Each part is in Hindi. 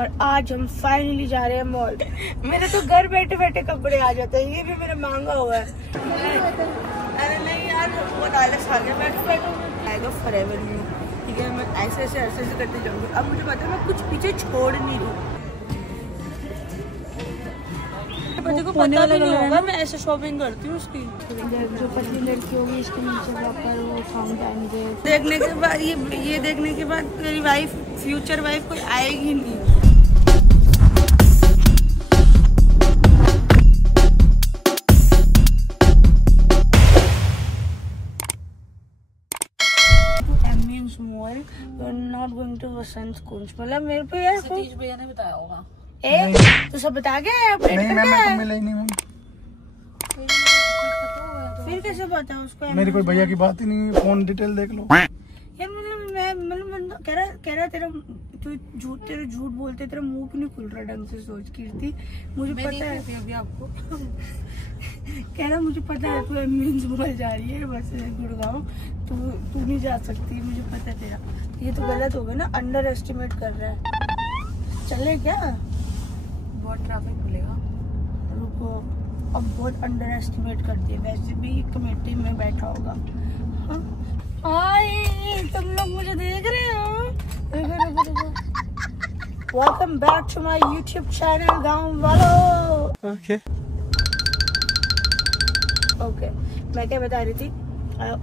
और आज हम फाइनली जा रहे हैं मॉल। मेरे तो घर बैठे बैठे कपड़े आ जाते हैं, ये भी मेरा महंगा हुआ है। अरे नहीं यार, बहुत आलस आ गया, बैठो बैठो आएगा फॉरएवर न्यू। ठीक है, मैं ऐसे ऐसे करते जाऊंगी। अब मुझे पता है मैं कुछ पीछे छोड़ नहीं रही। को पता भी नहीं होगा मैं ऐसे शॉपिंग करती हूँ उसकी। जो पतली लड़की होगी इसके नीचे प्रॉपर वो सॉन्ग आएंगे। देखने के बाद ये देखने के बाद मेरी वाइफ, फ्यूचर वाइफ कोई आएगी नहीं। मॉल नॉट गोइंग टू वसंत कुंज। मतलब मेरे पे यार सतीश भैया ने बताया होगा। तो सब बता गया नहीं, मैं मिला ही नहीं। फिर कैसे पता उसको? मेरी कोई भैया की बात ही नहीं, फोन डिटेल देख लो यार। मतलब कह रहा तेरा तेरे झूठ बोलते, तेरा मुंह क्यों नहीं खुल रहा ढंग से? सोच कीर्ति, मुझे पता है अभी आपको कह रहा मुझे पता है तू एम्यूज मॉल जा रही है बस गुड़गांव, तू नहीं जा सकती, मुझे पता है तेरा। ये तो गलत हो गया ना, अंडर एस्टिमेट कर रहा है। चले क्या? बहुत ट्रैफिक मिलेगा, रुको। अब बहुत अंडर एस्टिमेट कर दिया। वैसे भी कमेटी में बैठा होगा। हाय, तुम लोग मुझे देख रहे हो? Welcome back to my YouTube channel गाँव वालों। ओके, मैं क्या बता रही थी?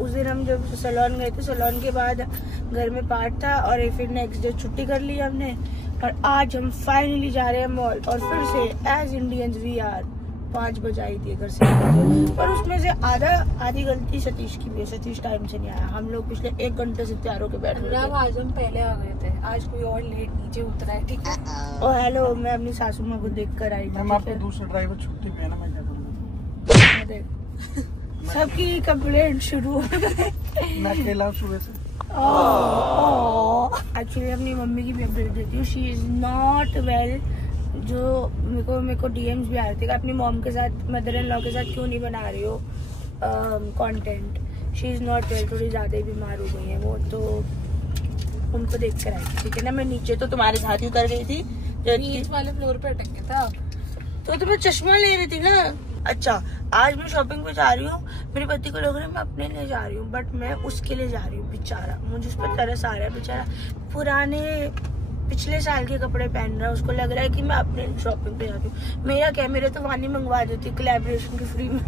उस दिन हम जब सैलून गए थे, सैलून के बाद घर में पार्ट था और फिर नेक्स्ट डे छुट्टी कर ली हमने। और आज हम फाइनली जा रहे हैं मॉल। और फिर से एज इंडियंस वी आर 5 बजे आई थी घर से। और उसमें से आधी गलती सतीश की भी। सतीश टाइम से नहीं आया। हम लोग पिछले 1 घंटे से तैयार होकर बैठ रहे थे। आज हम पहले आ गए थे, आज कोई और लेट नीचे उतरा है। ठीक है। ओ हेलो, मैं अपनी सासू माँ को देख कर आई थी। आपको दूसरा ड्राइवर छुट्टी पे है ना, मैं क्या करूँगा? सबकी कंप्लेंट शुरू हो गई। मैं अकेला सुबह से। एक्चुअली अपनी मम्मी की भी अपडेट देती हूँ। She is not well. जो मेरे को डीएम्स भी आ रहे थे कि अपनी मॉम के साथ, मदर इन लॉ के साथ क्यों नहीं बना रही हो content. She is not well, थोड़ी ज्यादा ही बीमार हो गई है वो। तो उनको देख कर आई थी। ठीक है ना, मैं नीचे तो तुम्हारे साथ ही उतर गई थी, नीचे वाले फ्लोर पे अटक गया था। तो तुम्हें चश्मा ले रही थी ना। अच्छा, आज मैं शॉपिंग पे जा रही हूँ। मेरे पति को लग रहा है मैं अपने लिए जा रही हूँ, बट मैं उसके लिए जा रही हूँ। बेचारा, मुझे उस पर तरस आ रहा है। बेचारा पुराने पिछले साल के कपड़े पहन रहा है, उसको लग रहा है कि मैं अपने शॉपिंग पे जाती हूँ। मेरा क्या, मेरे तो वानी मंगवा देती कोलैबोरेशन की फ्री में।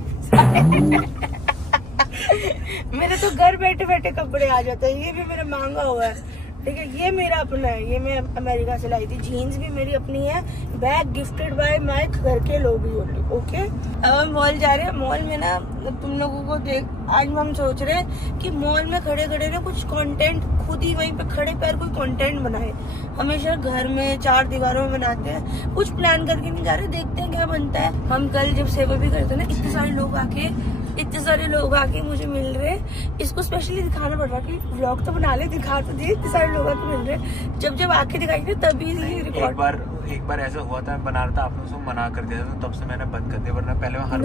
मेरे तो घर बैठे बैठे कपड़े आ जाते हैं, ये भी मेरा महंगा हुआ है। ठीक है, ये मेरा अपना है, ये मैं अमेरिका से लाई थी। जीन्स भी मेरी अपनी है। बैग गिफ्टेड बाय माय घर के लोग ही ओनली। ओके, अब हम मॉल जा रहे हैं। मॉल में ना तुम लोगों को देख, आज हम सोच रहे हैं कि मॉल में खड़े खड़े ना कुछ कंटेंट, खुद ही वहीं पे खड़े पैर कोई कंटेंट बनाए। हमेशा घर में 4 दीवारों में बनाते हैं, कुछ प्लान करके नहीं जा रहे। देखते हैं क्या बनता है। हम कल जब सेवा भी करते ना, इतने सारे लोग आके मुझे मिल रहे। इसको स्पेशली दिखाना पड़ रहा कि व्लॉग तो बना ले, दिखा तो दिए। इतने सारे लोग आके मिल रहे। जब आके दिखाएंगे तभी रिकॉर्ड। एक बार ऐसा हुआ था, बना रहा था, आपने उसको मना कर दिया था, तो तब से मैंने बंद कर दिया। वरना पहले हर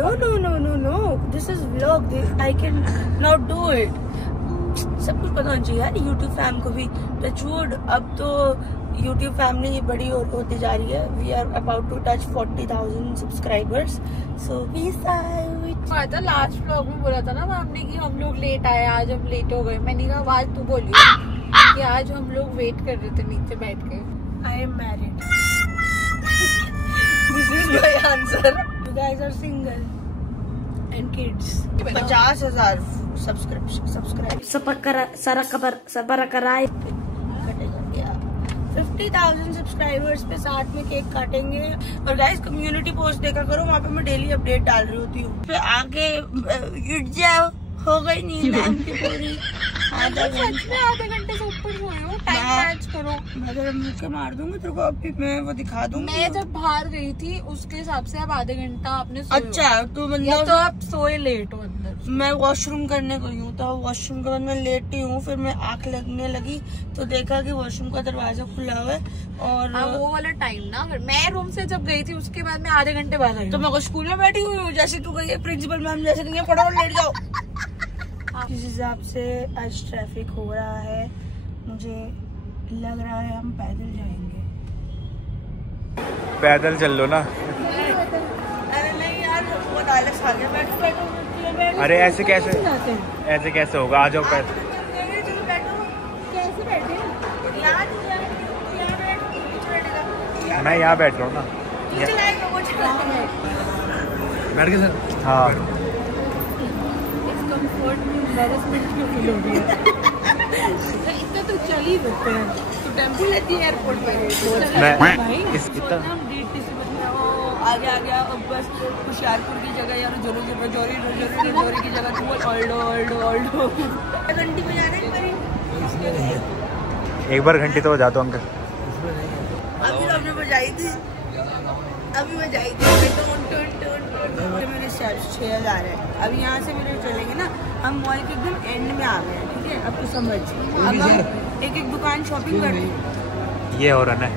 no, this is vlog, I can not do it. सब कुछ पता होना चाहिए यार यूट्यूब फैम को भी। टचवुड, अब तो यूट्यूब फैमिली बड़ी और होती जा रही है। We are about to touch 40,000 subscribers. So तो लास्ट व्लॉग में बोला था ना हमने कि हम लोग लेट आए, आज हम लेट हो गए। मैंने कहा आज तू बोली कि आज हम लोग वेट कर रहे थे नीचे बैठ के। I am married. This is my answer. You guys are single and kids. 50,000 subscribe 50,000 subscribers पे साथ में केक काटेंगे। और गाइस कम्युनिटी पोस्ट देखा करो, वहाँ पे मैं डेली अपडेट डाल रही होती हूँ। फिर आगे गिर जाओ, हो गई नींद आपकी पूरी। आधे घंटे से ऊपर सोए हो, टाइम मैच करो। मैं मुझे मार दूंगी तेरे को, अभी मैं वो दिखा दूंगी। मैं जब बाहर गई थी उसके हिसाब से आप आधे घंटा आपने सोए। अच्छा, तो मतलब तो आप सोए लेट हो अंदर। मैं वॉशरूम करने गई हूँ, तो वॉशरूम के बाद मैं लेटी हूँ। फिर मैं आँख लगने लगी तो देखा कि वॉशरूम का दरवाजा खुला हुआ है। और वो वाला टाइम ना, फिर मैं रूम से जब गई थी उसके बाद मैं आधे घंटे बाद आई। तो मैं स्कूल में बैठी हुई हूँ, जैसे तू गई है प्रिंसिपल मैम जैसे गई है, फटाफट लेट जाओ। जिस हिसाब से आज ट्रैफिक हो रहा है, मुझे लग रहा है हम पैदल जाएंगे। पैदल चल लो ना। अरे नहीं यार, बहुत आलस आ गया। बैठो। अरे ऐसे कैसे होगा? आ जाओ पैदल। कैसे बैठे? मैं यहाँ बैठ रहा हूँ ना। बैठ के सर। हाँ इतना तो चल ही सकते हैं। तो टेम्पो लेती है एयरपोर्ट पे। आ गया अब बस होशियारपुर की जगह यार, रजौरी की जगह तुम ऑल्डो घंटी में जाना है। एक बार घंटी तो बजा दो अंकल। अभी तो हमने बजाई थी। मेरे 6,000 है। अब यहाँ से मेरे चलेंगे ना, हम मॉल के एकदम एंड में आ गए हैं। ठीक है, अब तो समझ। अब हम एक दुकान शॉपिंग करते हैं। ये हो रहा है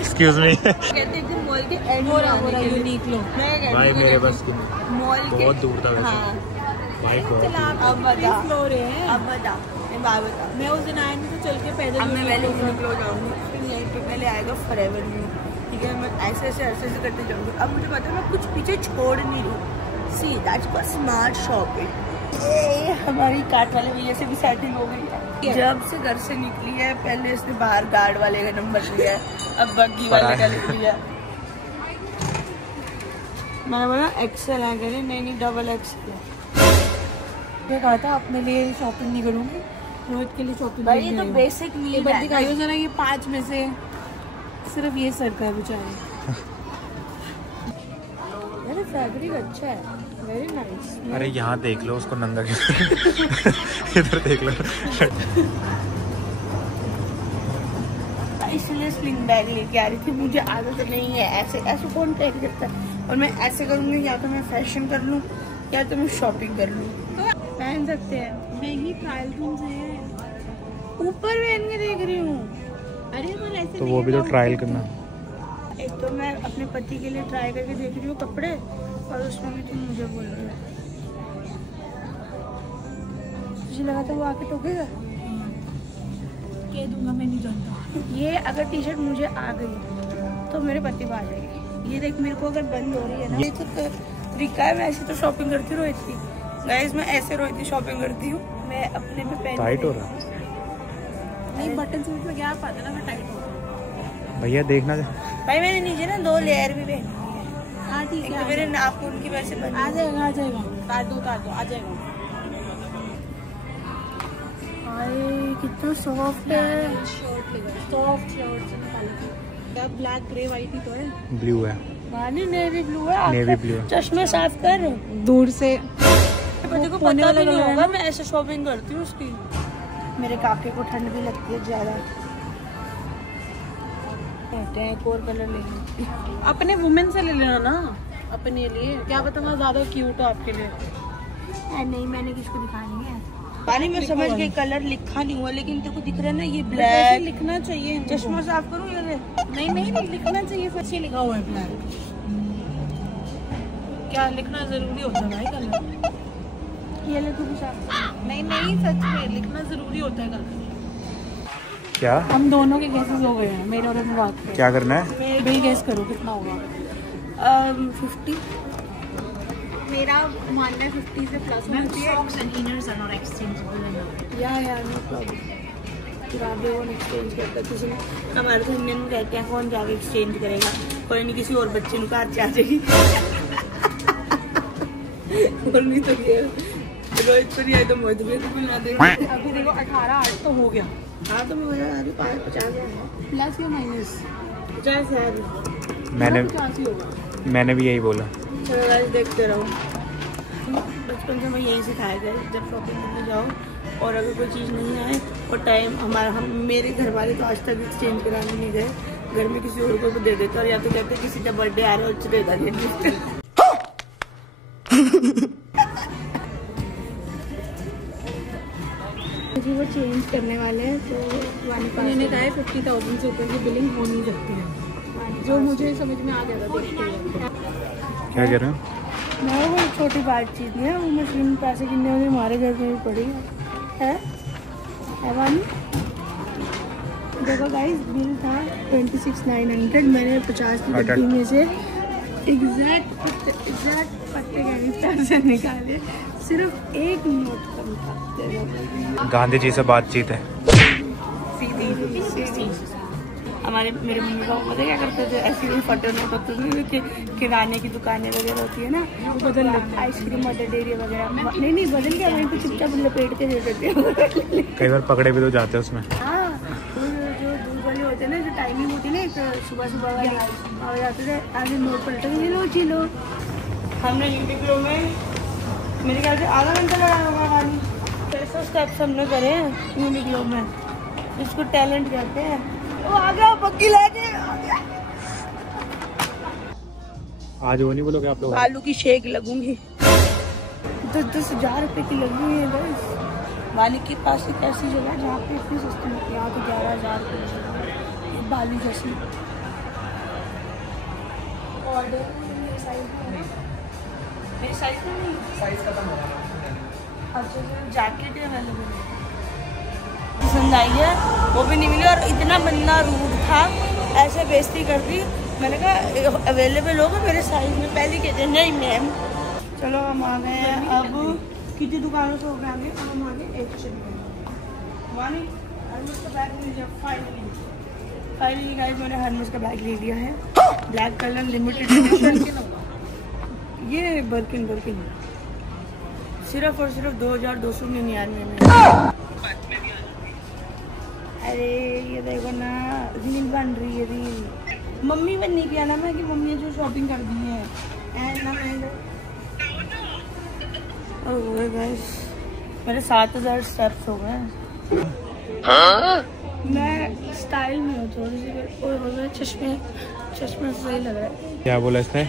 एक्सक्यूज मी। कहते एकदम मॉल के एंड में आने के लिए। यूनिक लो भाई मेरे बस की मॉल के बहुत दूर था वैसे। हाँ, भाई अब बता। अब बता, बात बता। मैं उस दिन आया नहीं तो चल के पैदल। अब मैं पहले यूनिक्लो जाऊँगी, फिर यहीं पे पहले आएगा फॉरएवर न्यू। ठीक है, मैं ऐसे करते जाऊँगी। अब मुझे पता है मैं कुछ पीछे छोड़ नहीं रही। See that's for smart shopping. ये हमारी कार्ट वाले भैया से भी सेटिंग हो गई है। जब से घर से निकली है, पहले इसने बाहर गार्ड वाले का नंबर लिया है, अब बग्गी वाले का लिख लिया। मैंने बोला एक्सेल है, कह रही नहीं डबल एक्सेल है। मैं कहा था अपने लिए शॉपिंग नहीं करूँगी, रोहित के लिए शॉपिंग। भाई ये तो बेसिक नीड है। दिखाइयो जरा, ये 5 में से सिर्फ ये सर्कल है बेचारे। अरे फैब्रिक अच्छा है, वेरी नाइस। अरे यहाँ देख लो उसको नंगा इधर देख लो। इसलिए स्लिंग बैग लेके आ रही थी। मुझे आदत नहीं है ऐसे कौन टैग करता है। और मैं ऐसे करूँगी, या तो मैं फैशन कर लूँ या तो मैं शॉपिंग कर लूँ। पहन सकते हैं। महंगी ट्रायल रूम्स हैं, ऊपर पहन के देख रही हूँ। अरे पर ऐसे तो वो भी तो ट्रायल करना। एक तो मैं अपने पति के लिए ट्राई करके देख रही हूँ कपड़े, और उसमें भी तुम मुझे बोल रही हो। मुझे लगा था वो आके टोकेगा। कह दूंगा, मैं नहीं जानता। ये अगर टी शर्ट मुझे आ गई तो मेरे पति को आ जाएगी। ये देख, मेरे को अगर बंद हो रही है ना, ये तो तरीका है। मैं ऐसे तो शॉपिंग करती रोई थी गाइस, मैं ऐसे रोई थी शॉपिंग करती हूँ। मैं अपने पे पहन टाइट हो रहा नहीं, बटन से में क्या पाता ना, मैं टाइट होता। भैया देखना। भाई मैंने नीचे ना 2 लेयर भी पहनी। हाँ ठीक एक है, तो मेरे नाखून की वजह से बंद। आ जाएगा आ जाएगा। उतार दो आ जाएगा। भाई कितना सॉफ्ट है। शर्ट लेगा, सॉफ्ट शर्ट से निकालेगी। क्या ब्लैक ग्रे वाइट ही तो है। ब्लू है, वानी नेवी ब्लू है। नेवी ब्लू है। चश्मे साफ कर दूर से पति को पता भी नहीं होगा मैं ऐसे शॉपिंग करती हूँ उसकी। मेरे काके को ठंड भी लगती है ज्यादा। कहते हैं एक और कलर लेंगे। अपने वुमेन से ले लेना ना, अपने लिए। क्या पता मैं ज्यादा क्यूट हो आपके लिए। नहीं, मैंने किसको दिखानी है। पानी में समझ गई, कलर लिखा नहीं हुआ, लेकिन तेरे को दिख रहा है ना ये ब्लैक। लिखना चाहिए। चश्मा साफ करूँ ये? नहीं लिखना चाहिए। सच्ची लिखा हुआ है ब्लैक। क्या लिखना जरूरी होता है भाई कलर? ये ले तू भी साफ कर। नहीं सच में लिखना जरूरी होता है कलर। क्या हम दोनों के गेसेस हो गए हैं, मेरे और अनुराग के। क्या करना है? बिल गेस करो कितना होगा। 50। मेरा मानना है 50 से प्लस होना चाहिए। यार नो प्रॉब्लम। किराए कौन एक्सचेंज करता किसी ने? हमारे तो इंडियन में कहते हैं कौन जाके एक्सचेंज करेगा, कोई नहीं किसी और बच्चे को कार आ जाएगी। और नहीं तो ये रोहित को नहीं आए तो मधुबे को बुला देंगे। अभी देखो 18,800 तो हो गया। हाँ तो मैं 50,000 प्लस या माइनस 50,000। मैंने भी यही बोला। चलो गाइस देखते रहो। बचपन से मैं यही सिखाया गया, जब शॉपिंग करने जाओ और अगर कोई चीज़ नहीं आए और टाइम हम मेरे घर वाले तो आज तक एक्सचेंज कराने नहीं गए। घर में किसी और को दे देते और या तो कहते किसी का बर्थडे आ रहा है और दे देंगे। वो चेंज करने वाले हैं तो उन्होंने कहा है 50,000 से ऊपर की बिलिंग हो नहीं सकती है, जो मुझे समझ में आ गया था। क्या कह रहे हो? मैं वो छोटी बात चीज़ नहीं है, वो मशीन पैसे गिनने वाली हमारे घर में भी पड़ी है वानी। देखो गाइस, बिल था 26,900। मैंने 50 की डब्बी में से एग्जैक्ट पत्ते गैंगस्टर से निकाले, सिर्फ एक नोट कम था। गांधी जी से बातचीत है। सीधी। हमारे मेरे मम्मी पापा पता क्या करते थे, ऐसी कोई फटे नोट होते थे कि किराने की दुकानें वगैरह होती है ना, वो बदल लेते, आइसक्रीम मटर डेयरी वगैरह, नहीं बदल के वहीं पे चुपचाप लपेट के दे देते हैं। कई बार पकड़े भी तो जाते हैं उसमें। हाँ, जो दूध वाले होते हैं ना, जो टाइमिंग होती है ना, एक सुबह वाली, और जाते थे आगे नोट पलटे, ये लो जी लो। हमने यूनिक्लो में मेरे ख्याल से आधा घंटा लगा होगा खाली। 600 स्टेप्स हमने करे हैं यूनिक्लो में, इसको टैलेंट कहते हैं। वो आ गया पक्की लेके आज वो नहीं बोलोगे आप लोग? आलू की शेक लगूंगी, 10-10 हजार रुपए की लगी है बस। मालिक के पास एक ऐसी जगह जहाँ पे इतनी सस्ती मिलती है, यहाँ तो 11,000 रुपये बालू जैसी। ऑर्डर मेरे साइज में नहीं, साइज खत्म हो रहा अच्छा जैकेट है अवेलेबल, पसंद आई है, वो भी नहीं मिली। और इतना बंदा रूड था, ऐसे बेइज्जती कर दी। मैंने कहा अवेलेबल होगा मेरे साइज में, पहले कहते नहीं मैम। चलो हम आ गए हैं, अब कितनी दुकानों से हो गए आगे, अब हम आगे एक चलिए हरमस का बैग मिल गया फाइनली गाइस। मैंने हरमस का बैग ले लिया है, ब्लैक कलर, लिमिटेड एडिशन। ये बर्किन सिर्फ और सिर्फ 2,299 में। अरे ये देखो ना, रील बन रही है, रील मम्मी बनने की ना, मैं कि मम्मी जो शॉपिंग कर दी है ना मैं। ओह गाइस, मेरे 7,000 स्टेप्स हो गए। मैं स्टाइल में हूँ थोड़ी सी, और चश्मे सही लग रहा है। क्या बोला इसने?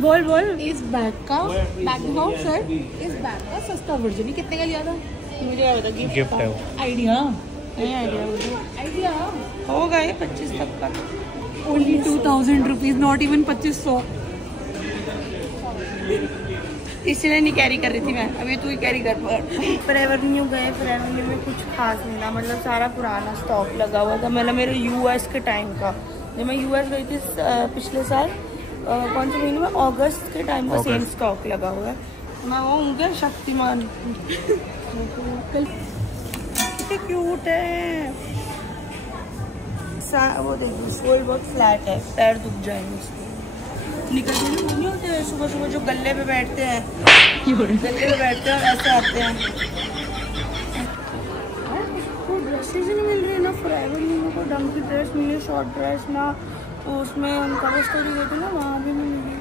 बोल इस बैग का दिखाओ सर, इस बैग का सस्ता वर्जन ही कितने का लिया था? मुझे आया था गिफ्ट है वो। आइडिया आइडिया होगा ये 25 तक का। Only 2,000 rupees, not even 2,500। इसलिए नहीं कैरी कर रही थी मैं, अभी तू ही कैरी कर पा। फॉरएवर न्यू गए, फॉरएवर न्यू में कुछ खास नहीं था, मतलब सारा पुराना स्टॉक लगा हुआ था। मतलब मेरे यूएस के टाइम का, जब मैं यूएस गई थी पिछले साल, कौन से महीने में, अगस्त के टाइम का सेम स्टॉक लगा हुआ है। मैं वो हूँ क्या, शक्तिमान। कितने क्यूट है, वो देखिए सोल बहुत फ्लैट है, पैर दुख जाएंगे इसके। निकलते नहीं होते सुबह जो गले पे बैठते हैं, ऐसे आते हैं। कोई ड्रेसेस नहीं मिल रही ना, फॉरएवर न्यू को ढंग की ड्रेस मिली, शॉर्ट ड्रेस ना, तो उसमें हम कवर स्टोरी गए थे ना, वहाँ भी नहीं मिली।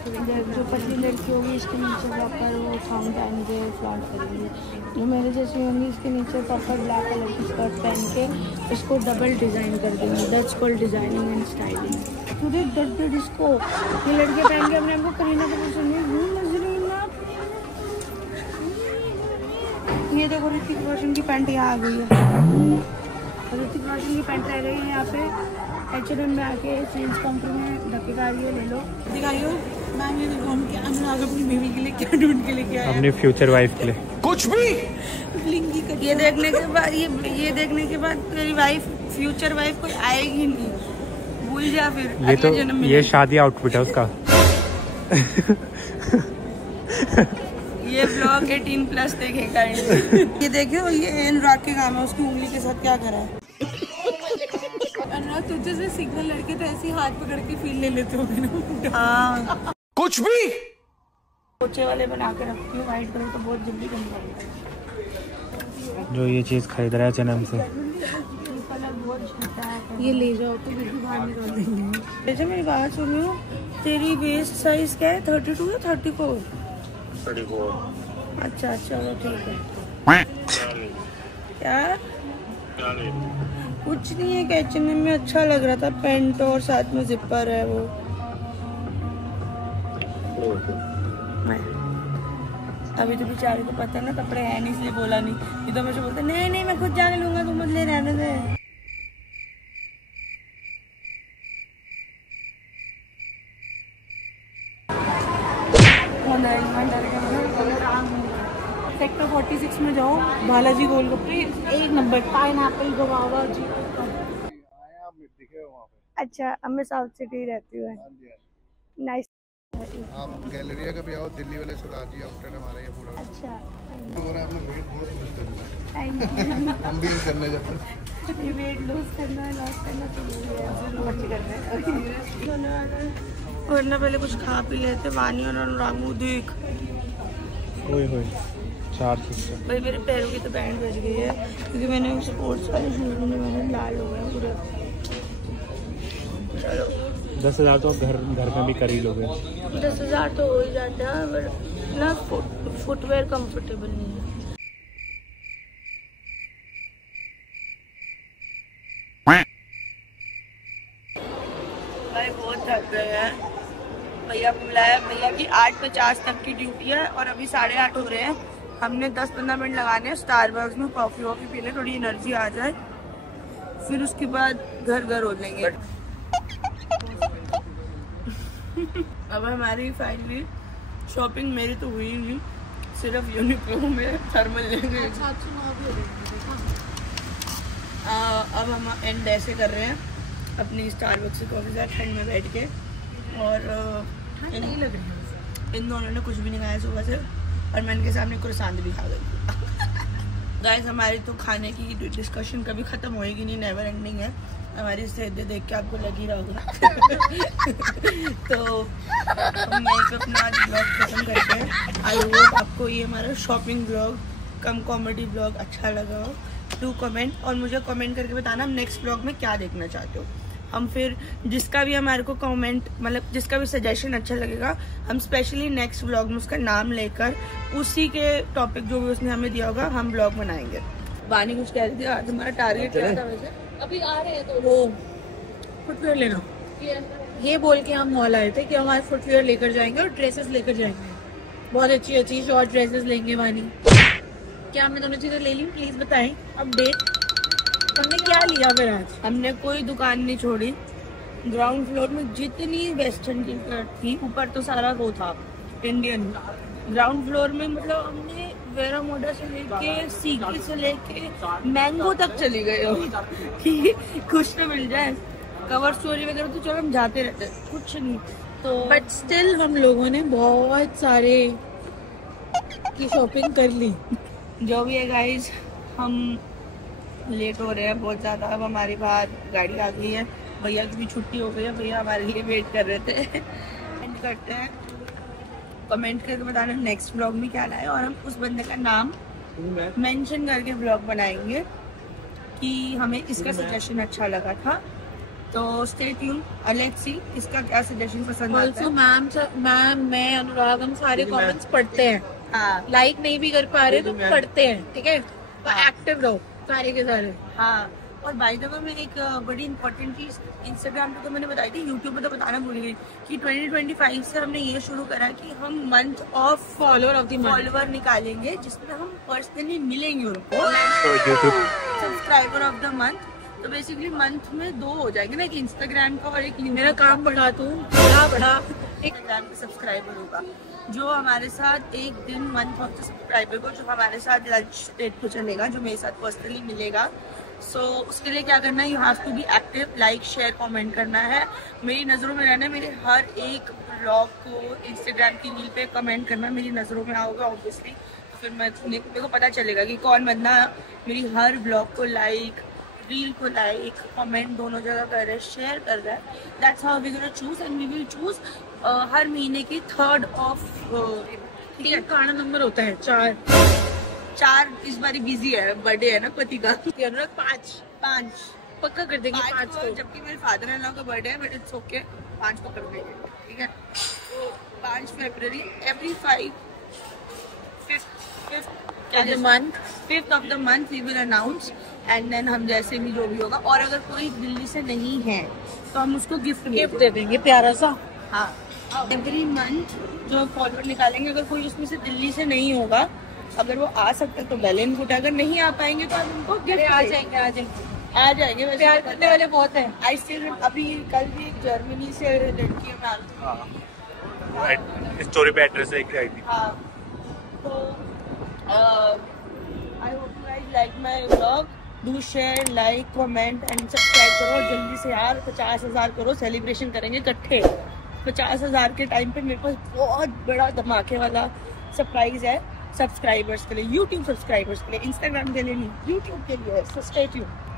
जो पतली लड़की होगी इसके नीचे प्रॉपर वो थॉन्ग पहन के फ्लॉन्ट करेंगे, जो मेरे जैसी होंगी इसके नीचे प्रॉपर ब्लैक कलर की स्कर्ट पहन के इसको डबल डिज़ाइन कर देंगे। That's called designing and styling. तो देख डट इसको, ये लड़के पहन के अपने आपको करीना कपूर सुनिए। ये देखो ऋतिक रोशन की पैंट यहाँ आ गई है, ऋतिक रोशन की पैंट रह गई है यहाँ पे। H&M में आके चेंज काउंटर में धक्के खा रही है, ले लो दिखाइयो। मैम ये देखो हम क्या अनुराग अपनी बेबी के लिए क्या ढूंढ के लेके आया, अपनी फ्यूचर वाइफ के लिए कुछ भी। ये देखने के बाद तेरी वाइफ, फ्यूचर वाइफ कोई आएगी नहीं, भूल जा फिर। ये तो ये शादी आउटफिट है उसका। ये ब्लॉग 18+ देखेगा। ये देखियो, ये अनुराग के काम है, उसकी उंगली के साथ क्या करा है। अनुराग तुझे से सिग्नल लड़के तो ऐसे हाथ पकड़ के फील ले लेते हो ना। हाँ कुछ भी पोचे वाले बना के रखती हूँ, व्हाइट कलर तो बहुत जल्दी बन जाता है। जो ये चीज खरीद रहा है H&M से, ये ले जाओ तो बिल्कुल बाहर निकाल देंगे। जैसे मेरी बात सुनियो, तेरी वेस्ट साइज क्या है, 32 या 34? 34। अच्छा चलो ठीक है। क्या कुछ नहीं है, H&M में अच्छा लग रहा था, पैंट और साथ में जिपर है वो। अभी तो बेचारे को पता है ना कपड़े हैं नहीं, इसलिए बोला नहीं, ये तो मुझे बोलते नहीं मैं खुद जाके लूंगा, तुम मत ले रहने दे। सेक्टर 46 में जाओ, बालाजी गोलगप्पे 1 नंबर, पाइनएप्पल गवावा जी। अच्छा, अब मैं साउथ सिटी रहती हूँ। नाइस। आप गैलरिया का भी आओ, दिल्ली वाले सुराजी आउटलेट हमारा ये पूरा। अच्छा, हम भी करने जाते हैं। ये वेट लॉस करना है, लॉस करना तो मर्जी करना है। वरना पहले कुछ खा पी लेते। वानी और अनुराग देख भाई, मेरे पैरों की तो बैंड बज गई है क्योंकि मैंने स्पोर्ट्स वाले शूज में मैंने लाल हो गए पूरे। चलो 10,000 तो घर में भी कर ही लोगे। 10,000 तो हो ही जाता है, पर ना फुटवेयर कंफर्टेबल नहीं है। भाई बहुत थक गए हैं। भैया को बुलाया, भैया की 8:50 तक की ड्यूटी है और अभी 8:30 हो रहे हैं। हमने 10-15 मिनट लगाने हैं स्टारबक्स में कॉफी वॉफी पीने, थोड़ी एनर्जी आ जाए, फिर उसके बाद घर हो जाएंगे। अब हमारी फाइनली शॉपिंग मेरी तो हुई नहीं, सिर्फ यूनिक्लो में थर्मल लेंगे। अब हम एंड ऐसे कर रहे हैं अपनी स्टारबक्स से कॉफी साथ ठंड में बैठ के, और नहीं लग रही इन दोनों ने कुछ भी नहीं खाया सुबह से, और मैं इनके सामने कुरसांद भी खा गई। गाइस, हमारी तो खाने की डिस्कशन कभी ख़त्म होएगी नहीं, नेवर एंडिंग है हमारी। सेहत देख के आपको लग ही रहा होगा। तो हम यहीं पे अपना ब्लॉग खत्म करते हैं। आई होप आपको ये हमारा शॉपिंग ब्लॉग कम कॉमेडी ब्लॉग अच्छा लगा हो। डू कमेंट, और मुझे कमेंट करके बताना हम नेक्स्ट ब्लॉग में क्या देखना चाहते हो। हम फिर जिसका भी हमारे को कमेंट, मतलब जिसका भी सजेशन अच्छा लगेगा, हम स्पेशली नेक्स्ट व्लॉग में उसका नाम लेकर उसी के टॉपिक जो भी उसने हमें दिया होगा हम व्लॉग बनाएंगे। वानी कुछ कह रही थी, आज हमारा टारगेट क्या था वैसे? अभी आ रहे हैं तो वो फुटवेयर लेना, ये बोल के हम मॉल आए थे कि हमारे फुटवेयर लेकर जाएंगे और ड्रेसेस लेकर जाएंगे। बहुत अच्छी अच्छी शॉर्ट ड्रेसेस लेंगे। वानी, क्या हमने दोनों चीजें ले ली? प्लीज बताएं अपडेट। हमने क्या लिया फिर आज? हमने कोई दुकान नहीं छोड़ी। ग्राउंड फ्लोर में जितनी वेस्टर्न की थी, ऊपर तो सारा वो था इंडियन। ग्राउंड फ्लोर में मतलब हमने वेरा मोडा से लेके सीकी से लेके मैंगो तक चली गए हो कि कुछ तो मिल जाए। कवर स्टोरी वगैरह तो चलो हम जाते रहते, कुछ नहीं तो, बट स्टिल हम लोगों ने बहुत सारे की शॉपिंग कर ली। जो भी है गाइज, हम लेट हो रहे हैं बहुत ज़्यादा। अब हमारी बाहर गाड़ी आ गई है, भैया की भी छुट्टी हो गई है, भैया हमारे लिए वेट कर रहे थे। एंड करते हैं, कमेंट करके बताना नेक्स्ट ब्लॉग में क्या लाए, और हम उस बंदे का नाम मेंशन करके ब्लॉग बनाएंगे कि हमें इसका सजेशन अच्छा लगा था। तो स्टे ट्यून, लेट्स सी इसका क्या सजेशन पसंद आता है। ऑल्सो मैम, मैं, अनुराग, हम सारे कमेंट्स पढ़ते हैं। हाँ, लाइक नहीं भी कर पा रहे तो पढ़ते हैं, ठीक है? तो एक्टिव रहो सारे के सारे। हाँ। और बाय द वे मैं एक बड़ी इंपॉर्टेंट चीज इंस्टाग्राम पे तो मैंने बताई थी, यूट्यूब पे तो बताना भूल गई कि 2025 से हमने ये शुरू करा कि हम मंथ ऑफ फॉलोवर निकालेंगे, जिसमें हम पर्सनली मिलेंगे उनको, सब्सक्राइबर ऑफ द मंथ। तो बेसिकली मंथ में 2 हो जाएंगे ना, एक इंस्टाग्राम का और एक मेरा काम बढ़ा तू बढ़ा एक इंस्टाग्राम का सब्सक्राइबर होगा जो हमारे साथ एक दिन मंथ ऑफ द सब्सक्राइबर को जो हमारे साथ लंच डेट पे चलेगा, जो मेरे साथ पर्सनली मिलेगा। सो उसके लिए क्या करना है, you have to be active, like share comment करना है, मेरी नज़रों में रहना है, मेरे हर एक ब्लॉग को इंस्टाग्राम की रील पे कमेंट करना मेरी नज़रों में आओगे ऑब्वियसली। तो फिर मेरे को पता चलेगा कि कौन बंदा मेरी हर ब्लॉग को लाइक, रील को लाइक, कमेंट दोनों जगह कर रहे, शेयर कर रहा है। That's how we gonna choose, and we will choose हर महीने की 3rd ऑफ 3 काना नंबर होता है, 4 इस बारी बिजी है, बर्थडे है ना पति का। 5 पक्का कर देंगे 5 को। जबकि मेरे फादर इन लॉ का बर्थडे है, बट इट्स ओके, 5 को कर देंगे, ठीक है? तो 5 फरवरी every 5th of the month we will announce, and then हम जैसे भी जो भी होगा, और अगर कोई दिल्ली से नहीं है तो हम उसको गिफ्ट दे देंगे प्यारा सा। हाँ, एवरी मंथ जो फॉलोअर निकालेंगे, अगर कोई उसमें से दिल्ली से नहीं होगा, अगर वो आ सकते तो वेल एंड गुड, अगर नहीं आ पाएंगे तो हम उनको गिफ्ट आ जाएंगे। प्यार करने वाले बहुत हैं। आई स्टिल, अभी कल भी जर्मनी से लड़की स्टोरी पे एड्रेस लेके आई थी। हाँ, तो I hope you guys like my vlog, do share, like, comment and subscribe करो। और जल्दी से यार 50,000 करो, सेलिब्रेशन करेंगे इकट्ठे। 50,000 के टाइम पे मेरे पास बहुत बड़ा धमाके वाला सरप्राइज है सब्सक्राइबर्स के लिए, यूट्यूब सब्सक्राइबर्स के लिए, इंस्टाग्राम के लिए नहीं, यूट्यूब के लिए। So stay tuned.